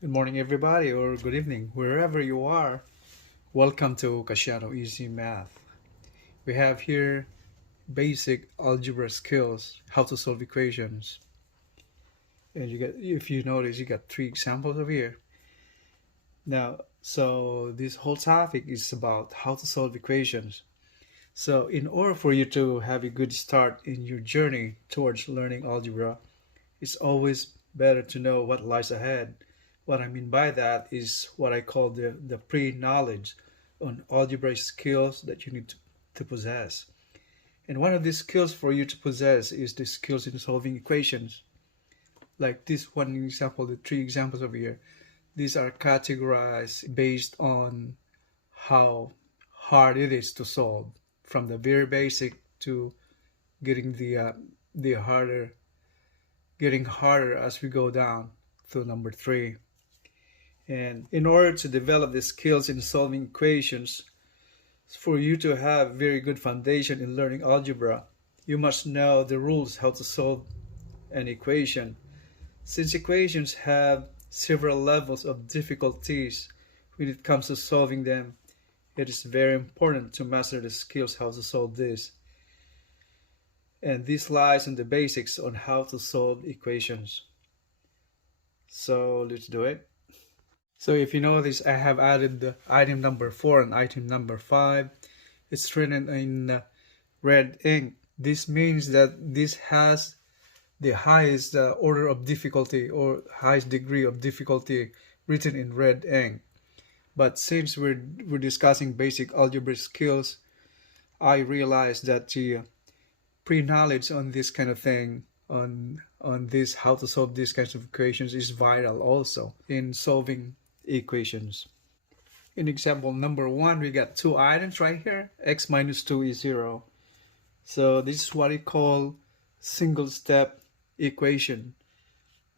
Good morning, everybody, or good evening, wherever you are. Welcome to Kasyanno EZMath. We have here basic algebra skills, how to solve equations. And if you notice, you got three examples over here. Now, so this whole topic is about how to solve equations. So, in order for you to have a good start in your journey towards learning algebra, it's always better to know what lies ahead. What I mean by that is what I call the pre-knowledge on algebra skills that you need to possess. And one of these skills for you to possess is the skills in solving equations. Like this one example, the three examples over here. These are categorized based on how hard it is to solve, from the very basic to getting the harder, getting harder as we go down to number 3. And in order to develop the skills in solving equations, for you to have very good foundation in learning algebra, you must know the rules how to solve an equation. Since equations have several levels of difficulties when it comes to solving them, it is very important to master the skills how to solve this. And this lies in the basics on how to solve equations. So let's do it. So if you notice, I have added the item number 4 and item number 5. It's written in red ink. This means that this has the highest order of difficulty or highest degree of difficulty written in red ink. But since we're discussing basic algebra skills, I realized that the pre-knowledge on this kind of thing, on this how to solve these kinds of equations, is vital also in solving equations. In example number 1, we got two items right here. X minus 2 is 0. So this is what I call single step equation.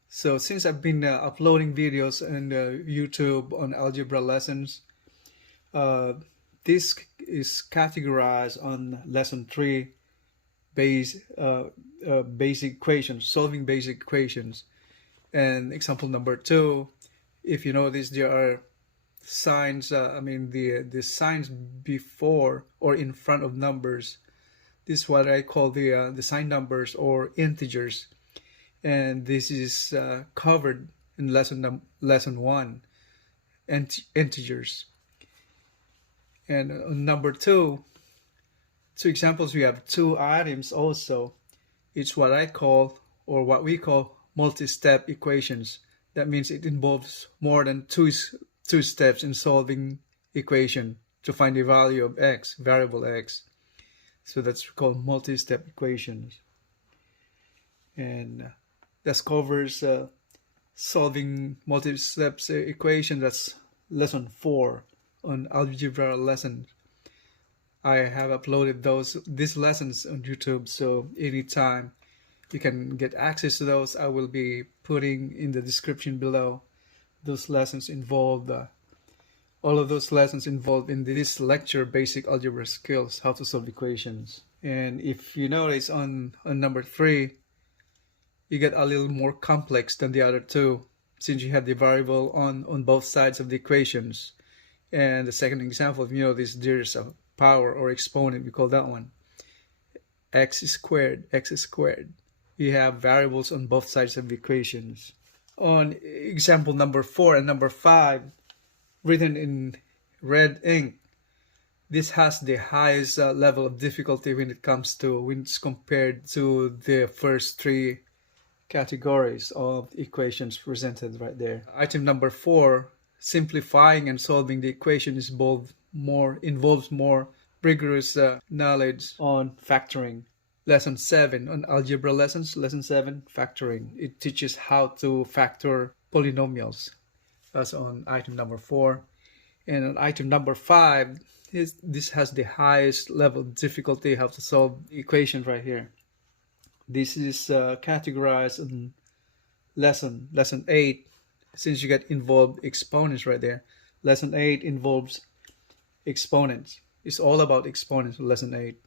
So since I've been uploading videos on YouTube on algebra lessons, this is categorized on lesson 3, basic equations, solving basic equations. And example number 2, if you notice, there are signs, the signs before or in front of numbers. This is what I call the sign numbers or integers. And this is covered in lesson 1, integers. And on number 2 examples, we have two items also. It's what I call, or what we call, multi-step equations. That means it involves more than two steps in solving equation to find the value of x, variable x. So that's called multi-step equations. And that covers solving multi-step equation. That's lesson 4 on algebra lessons. I have uploaded these lessons on YouTube, so anytime you can get access to those, I will be putting in the description below. Those lessons involved, all of those lessons involved in this lecture, basic algebra skills, how to solve equations. And if you notice on number 3, you get a little more complex than the other two, since you have the variable on both sides of the equations. And the second example, if you notice, there's a power or exponent, we call that one x squared. You have variables on both sides of the equations. On example number 4 and number 5, written in red ink, this has the highest level of difficulty when it's compared to the first 3 categories of equations presented right there. Item number 4, simplifying and solving the equation, involves more rigorous knowledge on factoring. Lesson 7 on algebra lessons, lesson 7, factoring. It teaches how to factor polynomials. That's on item number 4. And on item number 5, this has the highest level of difficulty, how to solve the equation right here. This is categorized in lesson 8, since you get involved exponents right there. Lesson 8 involves exponents. It's all about exponents in lesson 8.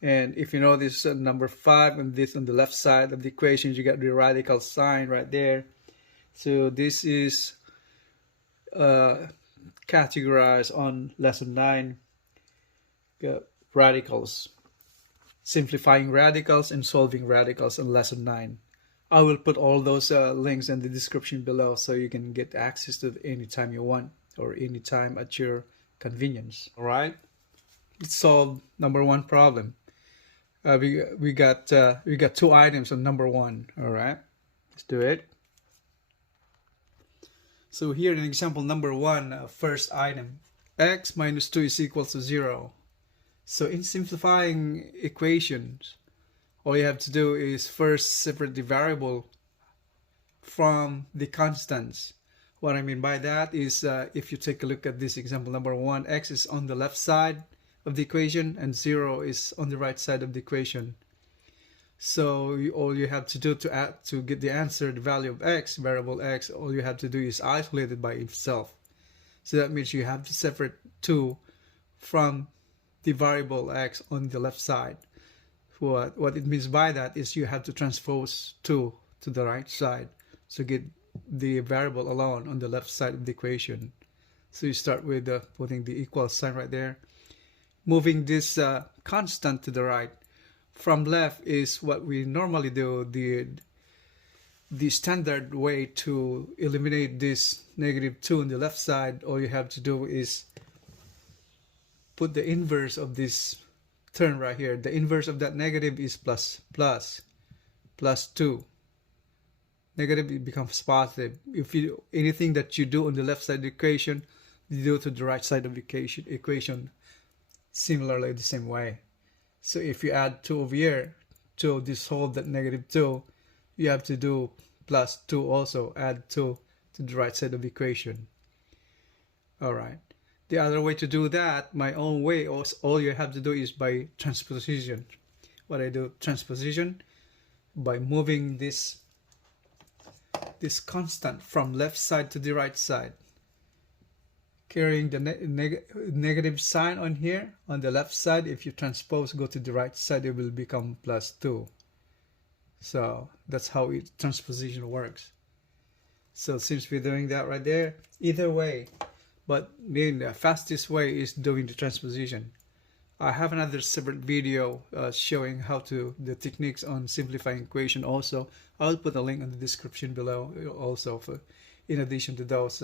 And if you know this number 5 and this on the left side of the equations, you get the radical sign right there. So this is categorized on lesson 9, radicals, simplifying radicals and solving radicals on lesson 9. I will put all those links in the description below so you can get access to it anytime you want or anytime at your convenience. All right, let's solve number 1 problem. We got 2 items on number 1. All right, let's do it. So here in example number 1, first item, x minus 2 is equal to 0. So in simplifying equations, all you have to do is first separate the variable from the constants. What I mean by that is if you take a look at this example number 1, x is on the left side of the equation and 0 is on the right side of the equation. So all you have to do to get the answer, the value of x, variable x, all you have to do is isolate it by itself. So that means you have to separate 2 from the variable x on the left side. What it means by that is you have to transpose 2 to the right side. So get the variable alone on the left side of the equation. So you start with putting the equal sign right there. Moving this constant to the right. From left is what we normally do. The standard way to eliminate this negative 2 on the left side, all you have to do is put the inverse of this term right here. The inverse of that negative is plus 2. Negative becomes positive. If you anything that you do on the left side of the equation, you do to the right side of the equation similarly the same way. So if you add 2 over here to dissolve that negative 2, you have to do plus 2 also, add 2 to the right side of the equation. Alright. The other way to do that, my own way, all you have to do is by transposition. What I do, transposition, by moving this constant from left side to the right side. Carrying the negative sign on here, on the left side, if you transpose, go to the right side, it will become plus 2. So that's how transposition works. So since we're doing that right there, either way, but then the fastest way is doing the transposition. I have another separate video showing how to the techniques on simplifying equation also. I'll put a link in the description below also in addition to those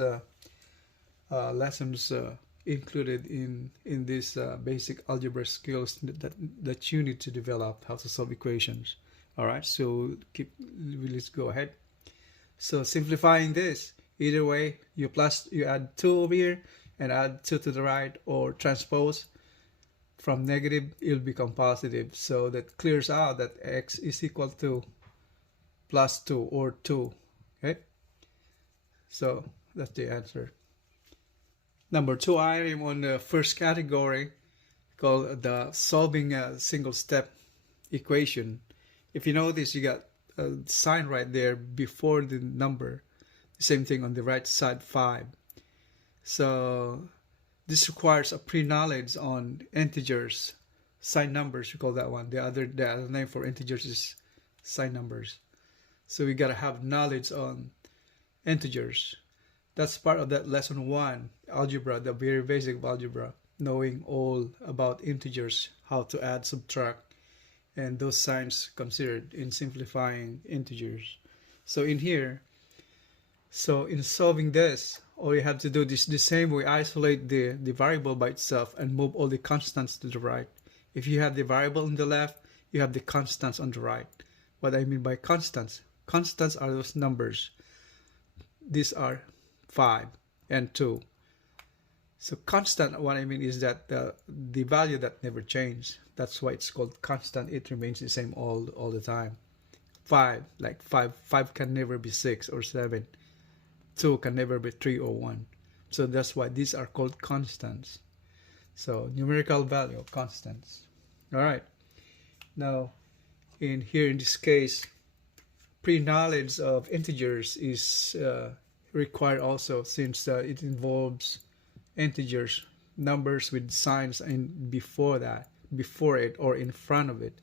lessons included in this basic algebra skills that you need to develop how to solve equations. All right, so let's go ahead. So simplifying this, either way, you add 2 over here and add 2 to the right, or transpose from negative, it'll become positive. So that clears out that x is equal to plus 2 or 2. Okay, so that's the answer. Number 2 item on the first category, called the solving a single step equation. If you notice, you got a sign right there before the number. Same thing on the right side, 5. So this requires a pre-knowledge on integers, sign numbers, we call that one. The other name for integers is sign numbers. So we gotta have knowledge on integers. That's part of that lesson 1, algebra, the very basic of algebra, knowing all about integers, how to add, subtract, and those signs considered in simplifying integers. So in here, so in solving this, all you have to do is the same way, isolate the variable by itself and move all the constants to the right. If you have the variable on the left, you have the constants on the right. What I mean by constants are those numbers. These are 5 and 2. So constant, what I mean is that the value that never changes. That's why it's called constant. It remains the same all the time. 5, like 5 can never be 6 or 7. 2 can never be 3 or 1. So that's why these are called constants. So numerical value, constants. All right. Now, in this case, pre-knowledge of integers is required also, since it involves integers, numbers with signs and before it or in front of it.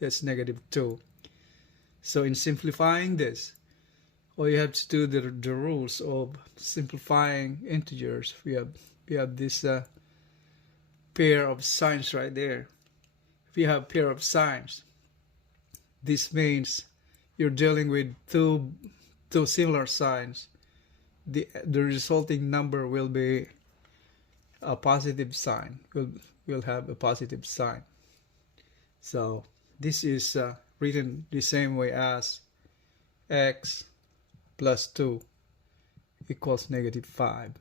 That's negative 2. So in simplifying this, all you have to do the rules of simplifying integers. We have this pair of signs right there. If you have pair of signs, this means you're dealing with two similar signs. The resulting number will be a positive sign. Will have a positive sign. So this is written the same way as x plus 2 equals -5.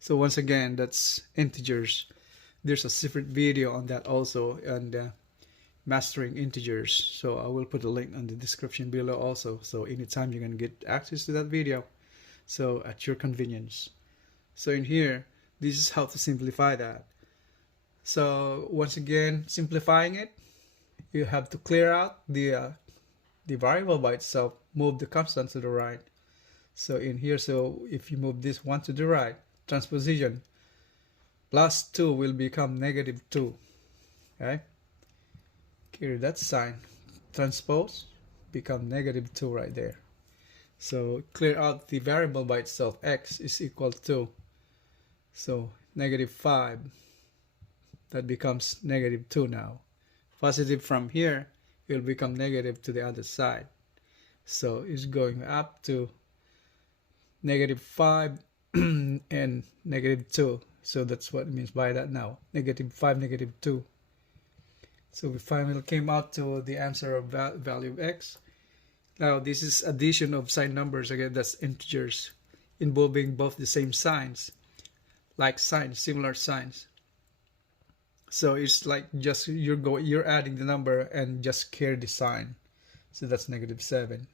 So once again, that's integers. There's a separate video on that also, and mastering integers. So I will put a link in the description below also. So anytime you can get access to that video. So at your convenience. So in here, this is how to simplify that. So once again, simplifying it, you have to clear out the variable by itself, move the constant to the right. So in here, so if you move this one to the right, transposition, plus 2 will become -2. Okay? Clear that sign. Transpose, become -2 right there. So clear out the variable by itself. X is equal to, so -5. That becomes -2 now. Positive from here, it will become negative to the other side. So it's going up to -5 and -2. So that's what it means by that now. -5, -2. So we finally came out to the answer of value of x. Now this is addition of sign numbers. Again, that's integers involving both the same signs, like signs, similar signs. So it's like just you're adding the number and just carry the sign. So that's -7.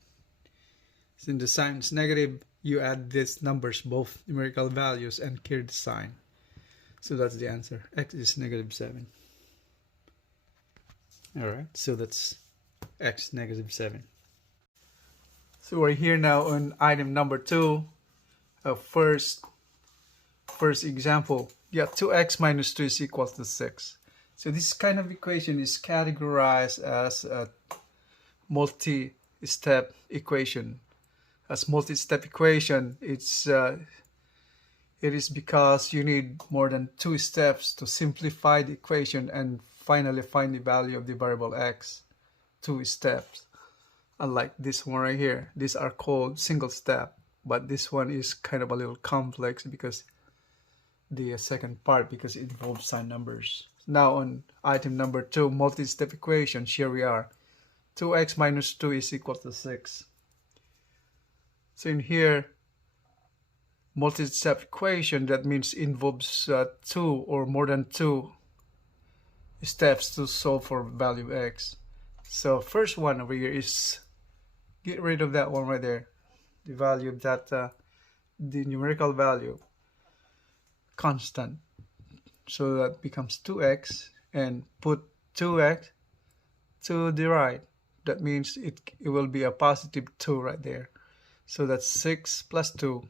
Since the sign is negative, you add these numbers, both numerical values, and carry the sign. So that's the answer. X is -7. Alright, so that's x -7. So we're here now on item number 2. First example. Yeah, 2x minus 2 is equal to 6. So this kind of equation is categorized as a multi-step equation. As multi-step equation, it is because you need more than 2 steps to simplify the equation and finally find the value of the variable x. 2 steps. Unlike this one right here, these are called single step, but this one is kind of a little complex because the second part, because it involves sign numbers. Now on item number 2, multi-step equations, here we are. 2x minus 2 is equal to 6. So in here, multi-step equation, that means involves 2 or more than 2 steps to solve for value x. So first one over here is, get rid of that one right there. The value of that, the numerical value, constant. So that becomes 2x, and put 2x to the right. That means it will be a positive 2 right there. So that's 6 plus 2.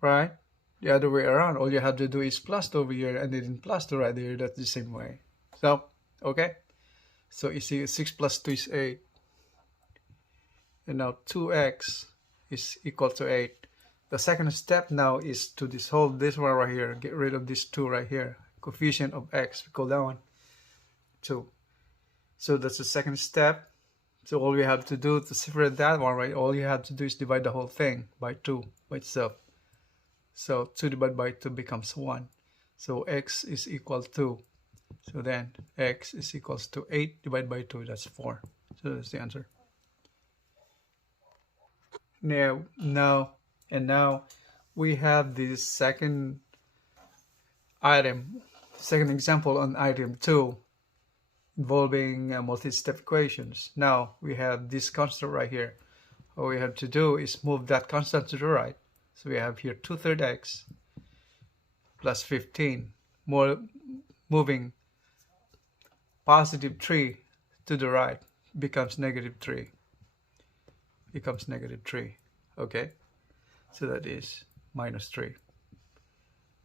Right? The other way around, all you have to do is plus over here and then plus 2 right there. That's the same way. So, okay. So you see 6 plus 2 is 8. And now 2x is equal to 8. The second step now is to solve this one right here. Get rid of this 2 right here. Coefficient of x, we call that one 2. So that's the second step. So all we have to do to separate that one, right? All you have to do is divide the whole thing by 2 by itself. So 2 divided by 2 becomes 1. So x is equal to, so then x is equals to 8 divided by 2, that's 4. So that's the answer. Now we have this second example on item 2 involving multi-step equations. Now we have this constant right here. All we have to do is move that constant to the right. So we have here 2/3 x plus 15. Moving positive 3 to the right becomes -3. Becomes -3. Okay, so that is -3.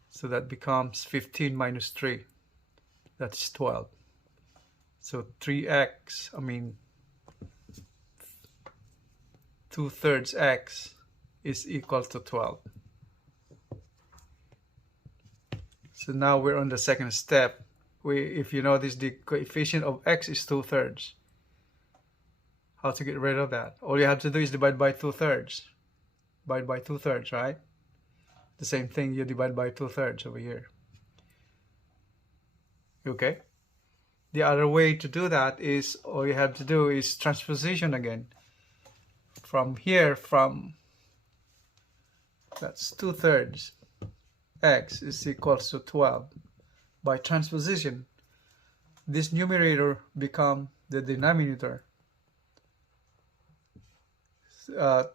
So that becomes 15 minus 3. That's 12. So 2x 2/3 x is equal to 12. So now we're on the second step. If you notice, the coefficient of x is 2/3. How to get rid of that? All you have to do is divide by 2/3. Divide by 2/3, right? The same thing, you divide by 2/3 over here. Okay? The other way to do that is, all you have to do is transposition again. From here, that's 2/3 x is equals to 12. By transposition, this numerator become the denominator.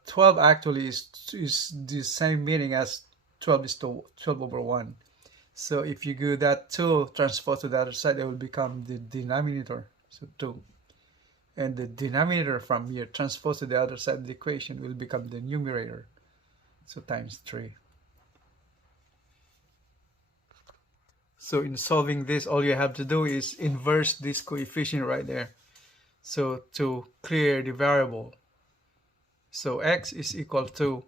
12 actually is the same meaning as 12 is to 12 over 1. So if you do that 2 transpose to the other side, it will become the denominator, so 2. And the denominator from here transpose to the other side of the equation will become the numerator, so times 3. So in solving this, all you have to do is inverse this coefficient right there, so to clear the variable. So x is equal to,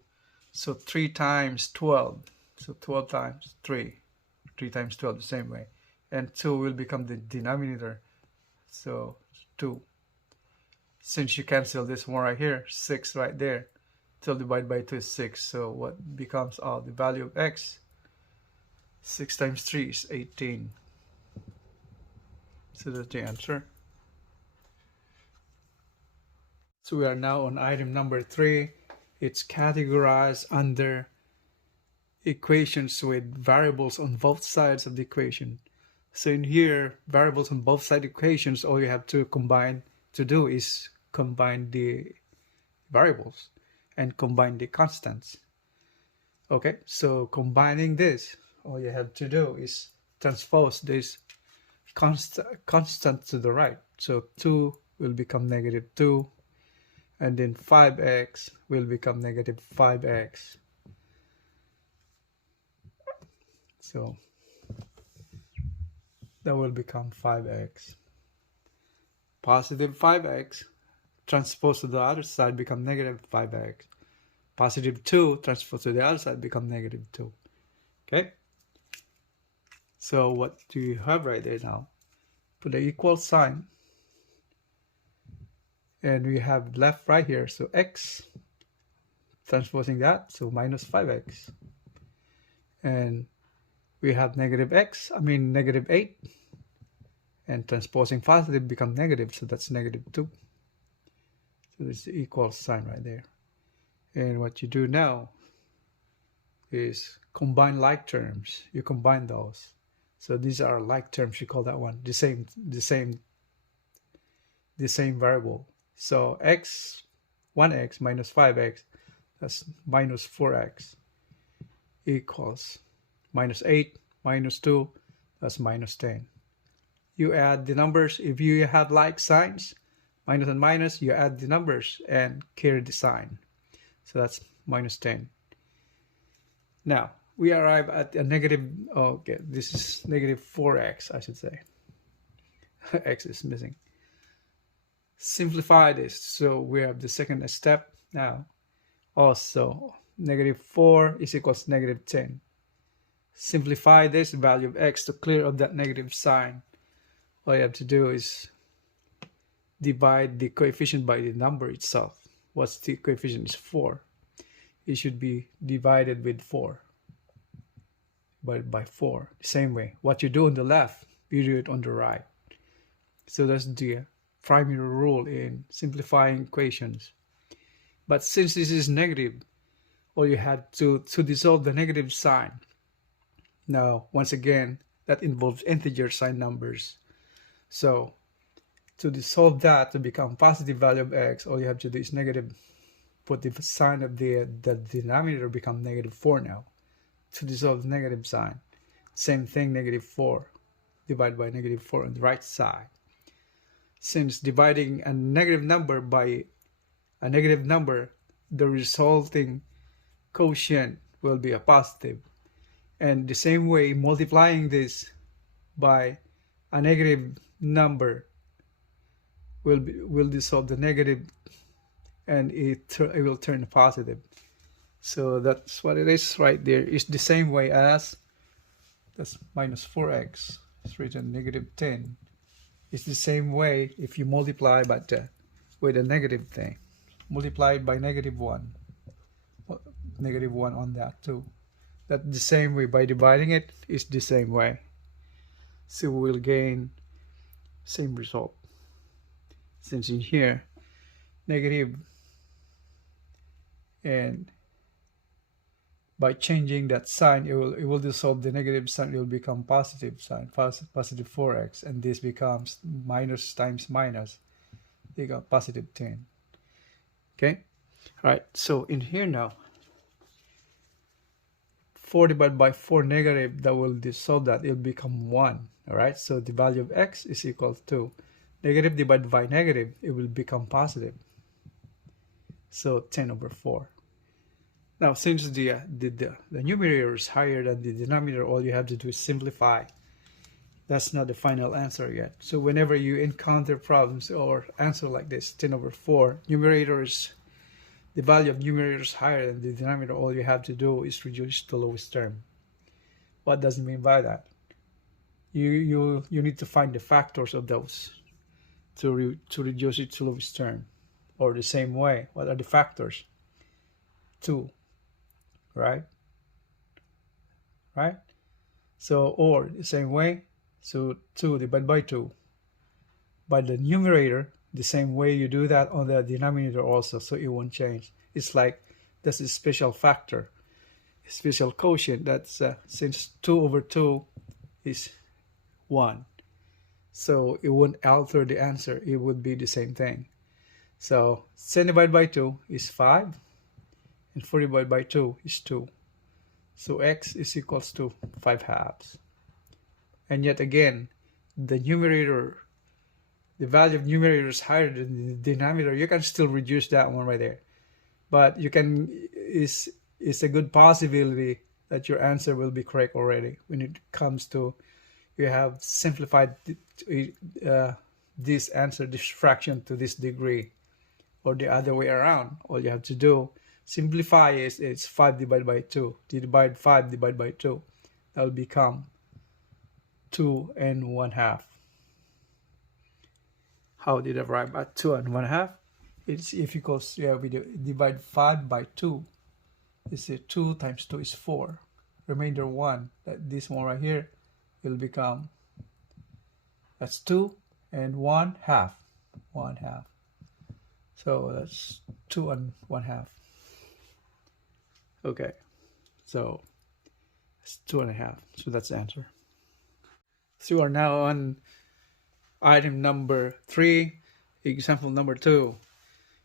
so 3 times 12, so 12 times 3, 3 times 12 the same way, and 2 will become the denominator, so 2. Since you cancel this one right here, 6 right there, 12 divided by 2 is 6, so what becomes the value of x? 6 times 3 is 18. So that's the answer. So we are now on item number 3. It's categorized under equations with variables on both sides of the equation. So in here, variables on both side equations, all you have to do is combine the variables and combine the constants. Okay, so combining this, all you have to do is transpose this constant to the right. So 2 will become -2, and then 5x will become -5x. So that will become 5x. Positive 5x transpose to the other side become -5x. Positive 2 transpose to the other side become -2. Okay? So what do you have right there now? Put the equal sign. And we have left right here, so x, transposing that, so -5x. And we have -8. And transposing positive become negative, so that's -2. So this is the equal sign right there. And what you do now is combine like terms. You combine those. So these are like terms, you call that one the same variable. So 1x minus 5x, that's -4x, equals -8 minus 2, that's -10. You add the numbers. If you have like signs, minus and minus, you add the numbers and carry the sign. So that's -10. Now, we arrive at a this is -4x, I should say. X is missing. Simplify this. So we have the second step now. Also, -4 is equals -10. Simplify this value of x to clear up that negative sign. All you have to do is divide the coefficient by the number itself. What's the coefficient is 4. It should be divided with 4. Divided by 4. The same way. What you do on the left, you do it on the right. So that's the primary rule in simplifying equations. But since this is negative, all you had to dissolve the negative sign. Now, once again, that involves integer sign numbers. So, to dissolve that to become positive value of x, all you have to do is put the sign of the denominator become -4 now. To dissolve the negative sign. Same thing, -4 divided by -4 on the right side. Since dividing a negative number by a negative number, the resulting quotient will be a positive. And the same way, multiplying this by a negative number will dissolve the negative and it will turn positive. So that's what it is right there. It's the same way as that's minus 4x. It's written negative 10. It's the same way if you multiply, but with a negative thing. Multiplied by negative 1. Negative 1 on that too. That's the same way. By dividing it, it's the same way. So we will gain same result. Since in here, negative, and by changing that sign, it will dissolve the negative sign. It will become positive sign, positive 4x, and this becomes minus times minus. You got positive 10. Okay, all right. So in here now, 4 divided by 4 negative, that will dissolve that. It will become 1. All right. So the value of x is equal to negative divided by negative. It will become positive. So 10 over 4. Now, since the numerator is higher than the denominator, all you have to do is simplify. That's not the final answer yet. So whenever you encounter problems or answer like this, 10 over 4, the value of numerator is higher than the denominator, all you have to do is reduce the lowest term. What does it mean by that? You need to find the factors of those to reduce it to lowest term. Or the same way, what are the factors? 2. Right? So, or the same way, so 2 divided by 2. By the numerator, the same way you do that on the denominator also, so it won't change. It's like that's a special factor, a special quotient. That's since 2 over 2 is 1, so it won't alter the answer. It would be the same thing. So 10 divided by 2 is 5. And 4 divided by 2 is 2. So x is equals to 5 halves. And yet again, the numerator, the value of numerator is higher than the denominator. You can still reduce that one right there. But you can, it's a good possibility that your answer will be correct already when it comes to, you have simplified this answer, this fraction to this degree, or the other way around. All you have to do, simplify is it's 5 divided by 2. Divide 5 divided by 2. That will become 2 and 1/2. How did I arrive at 2 and 1/2? It's if equals, we divide 5 by 2. This is 2 times 2 is 4. Remainder 1. This one right here will become, that's 2 and 1/2. 1/2. So that's 2 and 1/2. Okay, so it's 2.5. So that's the answer. So we are now on item number 3, example number 2.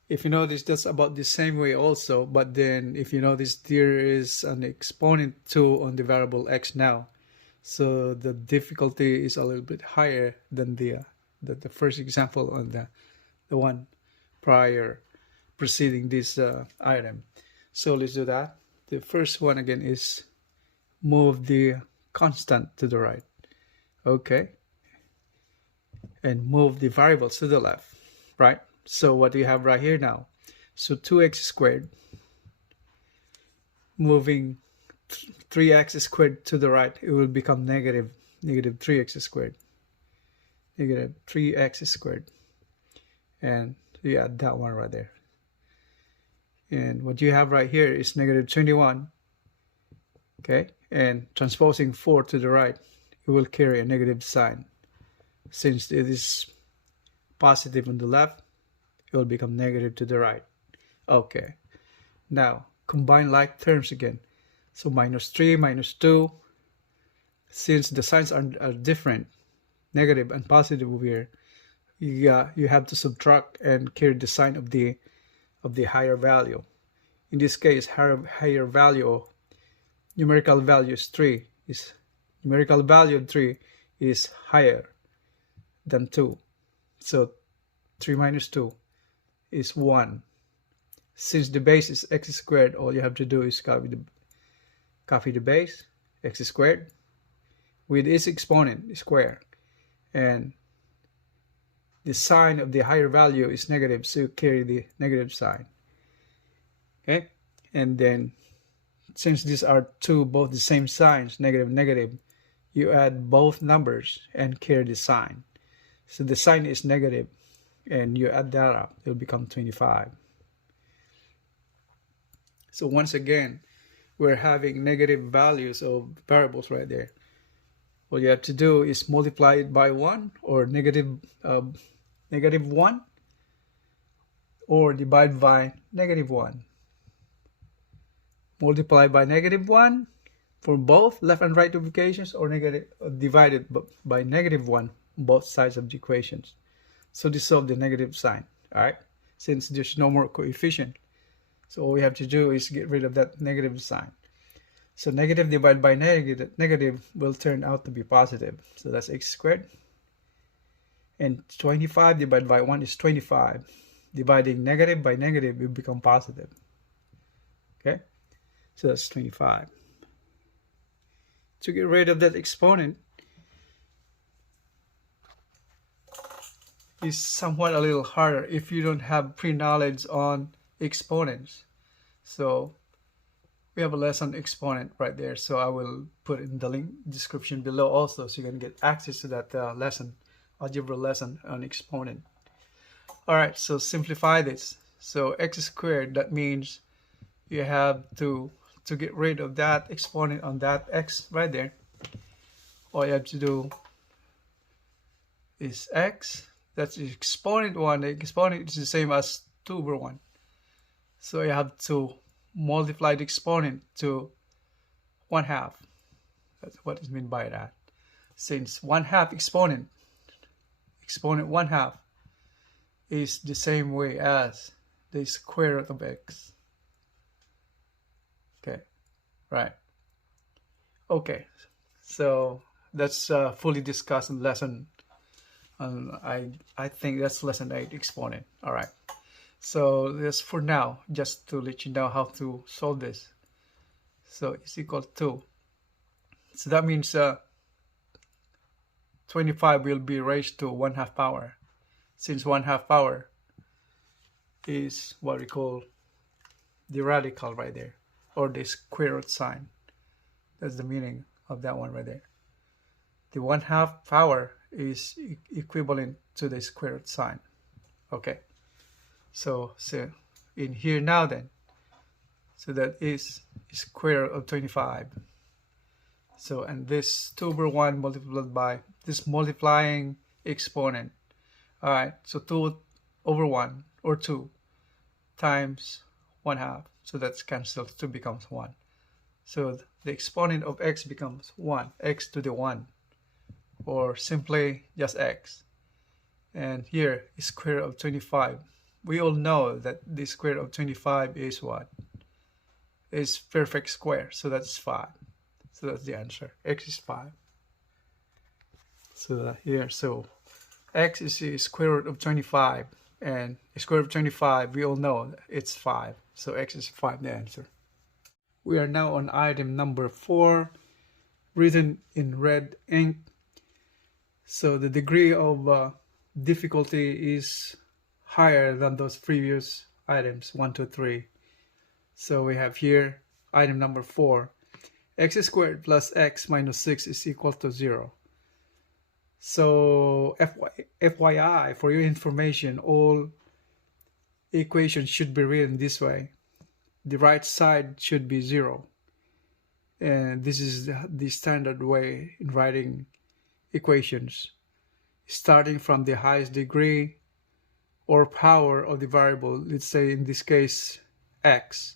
If you notice, that's about the same way also, but then if you notice, there is an exponent 2 on the variable x now. So the difficulty is a little bit higher than the first example on the one prior preceding this item. So let's do that. The first one again is move the constant to the right. Okay. And move the variables to the left, right? So what do you have right here now? So 2x squared, moving 3x squared to the right, it will become negative 3x squared. Negative 3x squared. And yeah, that one right there. And what you have right here is negative 21. Okay, and transposing 4 to the right, it will carry a negative sign. Since it is positive on the left, it will become negative to the right. Okay, now combine like terms again. So minus 3, minus 2. Since the signs are different, negative and positive over here, you have to subtract and carry the sign of the higher value. In this case, higher value, numerical value is 3. Numerical value of 3 is higher than 2. So 3 minus 2 is 1. Since the base is x squared, all you have to do is copy the base, x squared, with its exponent square, and the sign of the higher value is negative, so you carry the negative sign. Okay, and then since these are both the same signs, negative, negative, you add both numbers and carry the sign. So the sign is negative, and you add that up, it'll become 25. So once again, we're having negative values of variables right there. All you have to do is multiply it by 1 or negative 1, or divide by negative 1. Multiply by negative 1 for both left and right of equations, or divided by negative 1 both sides of the equations. So to solve the negative sign, all right? Since there's no more coefficient, so all we have to do is get rid of that negative sign. So negative divided by negative will turn out to be positive. So that's x squared. And 25 divided by 1 is 25. Dividing negative by negative will become positive. Okay? So that's 25. To get rid of that exponent is somewhat a little harder if you don't have pre-knowledge on exponents. So we have a lesson exponent right there, so I will put in the link description below also, so you can get access to that lesson, algebra lesson on exponent. All right, so simplify this. So x squared, that means you have to get rid of that exponent on that x right there. All you have to do is x, that's the exponent 1. The exponent is the same as 2 over 1. So you have to multiply the exponent to 1/2. That's what is meant by that. Since 1/2 exponent 1/2 is the same way as the square root of x. Okay, right. Okay, so that's fully discussed in lesson. I think that's lesson 8, exponent. All right. So that's for now, just to let you know how to solve this. So it's equal to, so that means 25 will be raised to 1/2 power. Since 1/2 power is what we call the radical right there, or the square root sign. That's the meaning of that one right there. The 1/2 power is equivalent to the square root sign. Okay. So in here now then, so that is square root of 25. So, and this 2 over 1 multiplied by this multiplying exponent. All right, so 2 over 1 or 2 times 1/2. So that's cancelled, 2 becomes 1. So the exponent of x becomes 1, x to the 1, or simply just x. And here is square root of 25. We all know that the square root of 25 is what? Is perfect square, so that's 5. So that's the answer. X is 5. So here, so x is the square root of 25, and the square root of 25, we all know it's 5. So x is 5, the answer. We are now on item number 4, written in red ink. So the degree of difficulty is higher than those previous items, 1, 2, 3. So we have here item number 4. X squared plus x minus 6 is equal to 0. So FYI, for your information, all equations should be written this way. The right side should be 0. And this is the standard way in writing equations. Starting from the highest degree or power of the variable, let's say in this case x,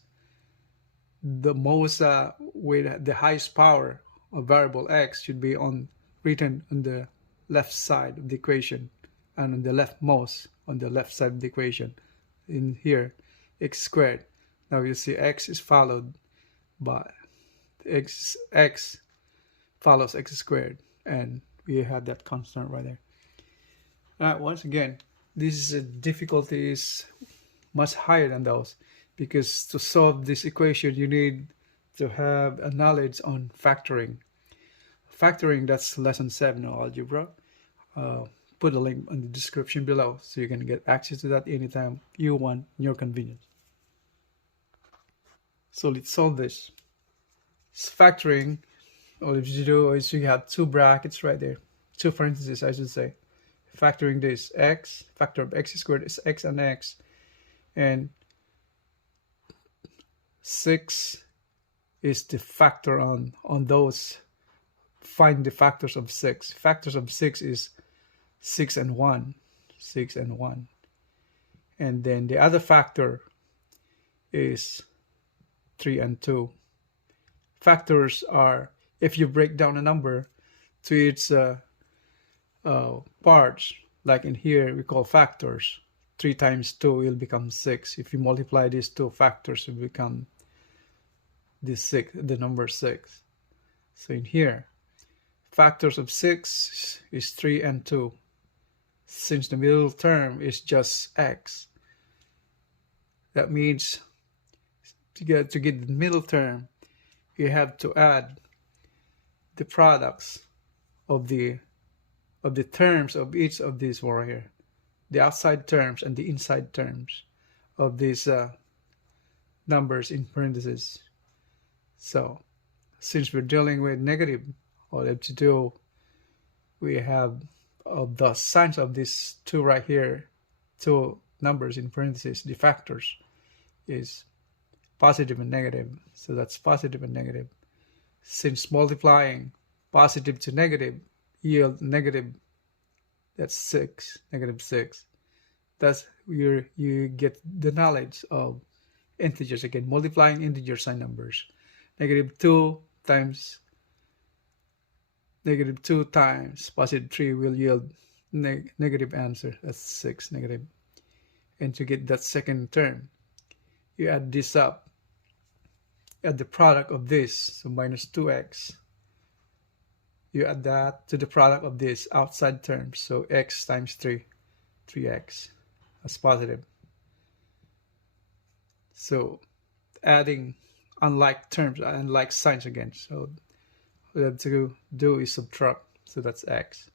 the most with the highest power of variable x should be written on the left side of the equation, and on the leftmost on the left side of the equation. In here, x squared. Now you see x is followed by x follows x squared, and we have that constant right there. All right, once again, this difficulty is much higher than those, because to solve this equation you need to have a knowledge on factoring. Factoring, that's lesson 7 of algebra. put a link in the description below so you can get access to that anytime you want, in your convenience. So let's solve this. It's factoring. All you do is you have two brackets right there, two parentheses I should say. Factoring this, x, factor of x squared is x and x, and 6 is the factor on those. Find the factors of 6. Factors of 6 is 6 and 1, 6 and 1. And then the other factor is 3 and 2. Factors are, if you break down a number to its parts, like in here we call factors. 3 times 2 will become 6. If you multiply these two factors, it will become the number 6. So in here, factors of 6 is 3 and 2. Since the middle term is just x, that means to get the middle term, you have to add the products of the terms of each of these right here, the outside terms and the inside terms of these numbers in parentheses. So since we're dealing with negative, all we have to do, we have the signs of these two right here, two numbers in parentheses, the factors is positive and negative. So that's positive and negative. Since multiplying positive to negative yield negative, that's 6, negative 6. That's where you get the knowledge of integers. Again, multiplying integer sign numbers. Negative 2 times positive 3 will yield negative answer. That's 6 negative. And to get that second term, you add this up. Add the product of this, so minus 2x. You add that to the product of this outside terms, so x times 3, 3x. That's positive. So adding unlike terms, unlike signs again. So what we have to do is subtract, so that's x.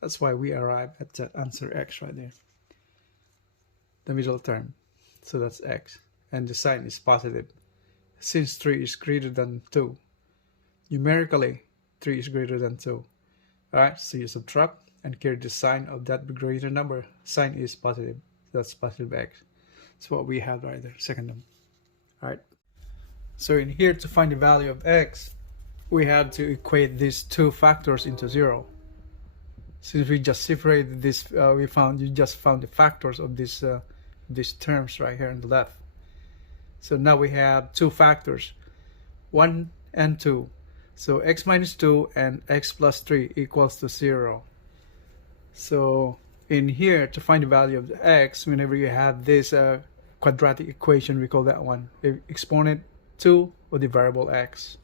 That's why we arrive at that answer x right there. The middle term, so that's x. And the sign is positive. Since 3 is greater than 2, numerically 3 is greater than 2. Alright, so you subtract and carry the sign of that greater number. Sign is positive. That's positive x. That's what we have right there, second number. Alright. So in here, to find the value of x, we have to equate these two factors into 0. Since we just separated this, you just found the factors of these terms right here on the left. So now we have two factors, 1 and 2. So x minus 2 and x plus 3 equals to 0. So in here, to find the value of the x, whenever you have this quadratic equation, we call that one exponent 2 or the variable x.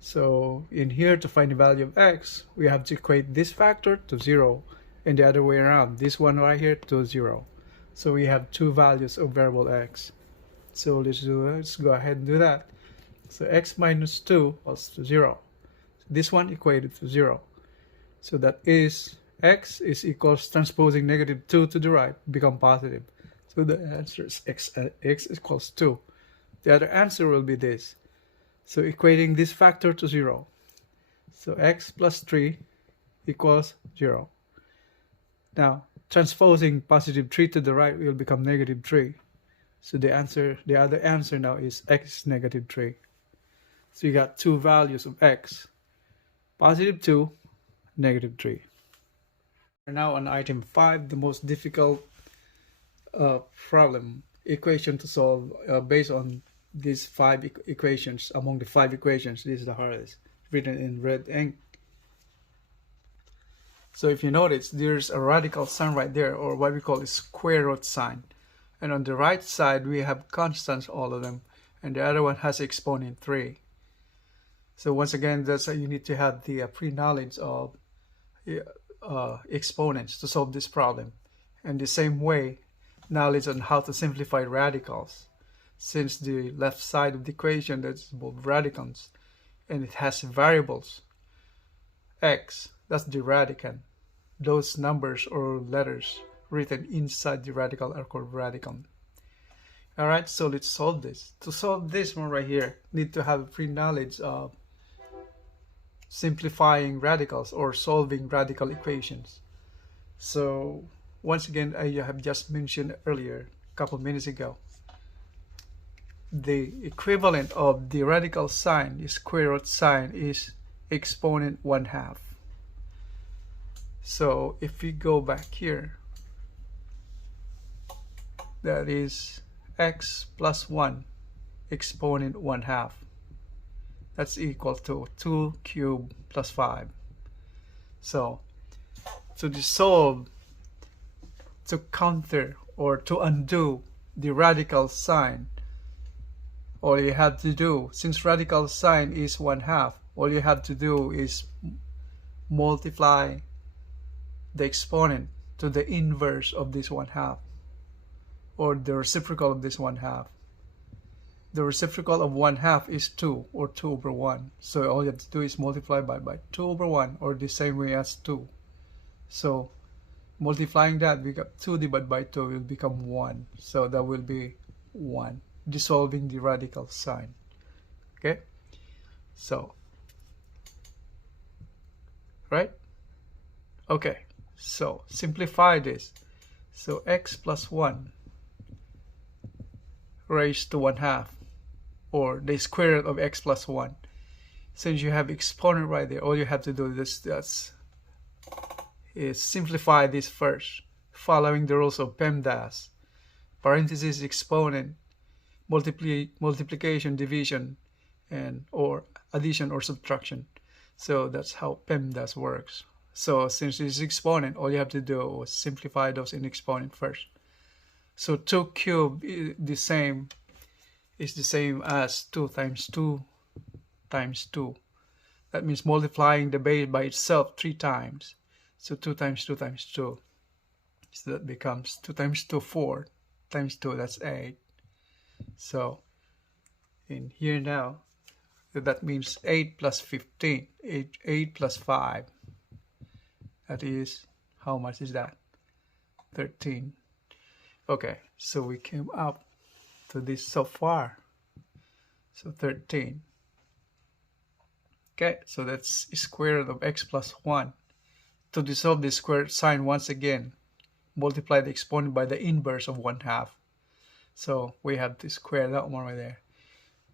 So in here, to find the value of x, we have to equate this factor to 0 and the other way around, this one right here to 0. So we have two values of variable x. So let's go ahead and do that. So x minus 2 was to 0. This one equated to 0. So that is x is equals transposing negative 2 to the right, become positive. So the answer is x equals 2. The other answer will be this. So equating this factor to 0. So x plus 3 equals 0. Now transposing positive 3 to the right will become negative 3. So the other answer now is x negative 3. So you got two values of x, positive 2, negative 3. We're now on item 5, the most difficult problem, equation to solve based on these 5 equations. Among the 5 equations, this is the hardest, written in red ink. So if you notice, there's a radical sign right there, or what we call a square root sign. And on the right side, we have constants, all of them. And the other one has exponent 3. So once again, that's you need to have the pre-knowledge of exponents to solve this problem. And the same way, knowledge on how to simplify radicals. Since the left side of the equation, that's both radicals, and it has variables. X, that's the radicand. those numbers or letters written inside the radical are called radicand. Alright, so let's solve this. To solve this one right here, need to have pre-knowledge of simplifying radicals or solving radical equations. So once again, I have just mentioned earlier, a couple minutes ago, the equivalent of the radical sign, the square root sign, is exponent 1/2. So if we go back here, that is x plus 1 exponent 1/2. That's equal to 2 cubed plus 5. So to dissolve, to counter or to undo the radical sign, all you have to do, since radical sign is 1/2, all you have to do is multiply the exponent to the inverse of this 1/2, or the reciprocal of this 1/2. The reciprocal of 1/2 is 2, or 2 over 1. So all you have to do is multiply by 2 over 1, or the same way as 2. So multiplying that, we got 2 divided by 2 will become 1. So that will be 1, dissolving the radical sign. Okay? So, right? Okay, so simplify this. So x plus 1 raised to 1/2, or the square root of x plus 1. Since you have exponent right there, all you have to do is simplify this first, following the rules of PEMDAS. Parenthesis, exponent, multiplication, division, and or addition or subtraction. So that's how PEMDAS works. So since this is exponent, all you have to do is simplify those in exponent first. So 2 cubed is the same as 2 times 2 times 2. That means multiplying the base by itself 3 times. So 2 times 2 times 2. So that becomes 2 times 2, 4 times 2, that's 8. So in here now, that means 8 plus 15, 8 plus 5. That is, how much is that? 13. Okay, so we came up to this so far. So 13. Okay, so that's square root of x plus 1. To dissolve the square sign once again, multiply the exponent by the inverse of 1/2. So we have to square that one right there.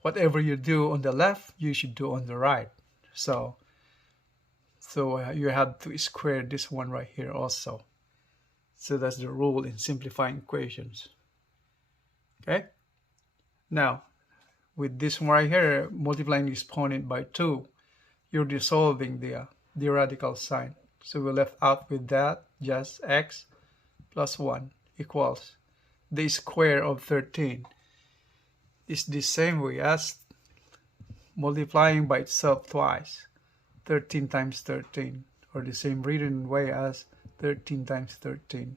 Whatever you do on the left, you should do on the right. So you have to square this one right here also. So that's the rule in simplifying equations. Okay? Now, with this one right here, multiplying the exponent by 2, you're dissolving the radical sign. So we're left out with that, just x plus 1 equals the square of 13. It's the same way as multiplying by itself twice, 13 times 13, or the same written way as 13 times 13.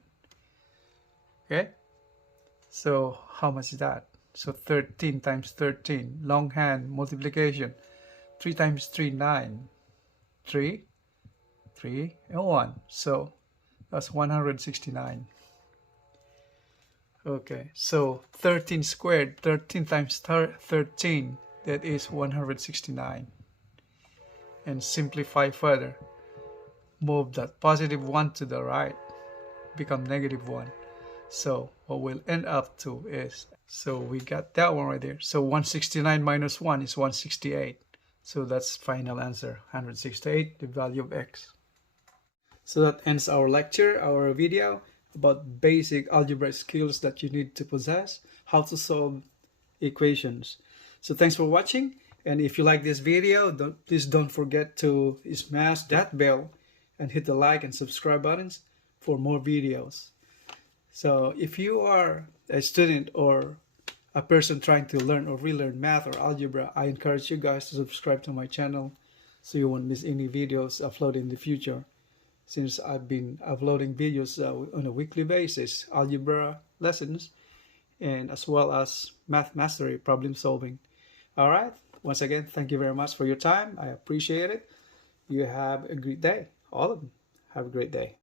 Okay? So how much is that? So 13 times 13, longhand multiplication. 3 times 3, 9. 3, and 1. So that's 169. Okay, so 13 squared, 13 times 13, that is 169. And simplify further. Move that positive 1 to the right, become negative 1. So what we'll end up to is, so we got that one right there. So 169 minus 1 is 168. So that's final answer, 168, the value of x. So that ends our lecture, our video about basic algebra skills that you need to possess, how to solve equations. So thanks for watching, and if you like this video, please don't forget to smash that bell and hit the like and subscribe buttons for more videos. So if you are a student or a person trying to learn or relearn math or algebra, I encourage you guys to subscribe to my channel so you won't miss any videos uploaded in the future. Since I've been uploading videos on a weekly basis, algebra lessons, and as well as math mastery, problem solving. All right. Once again, thank you very much for your time. I appreciate it. You have a great day. All of them have a great day.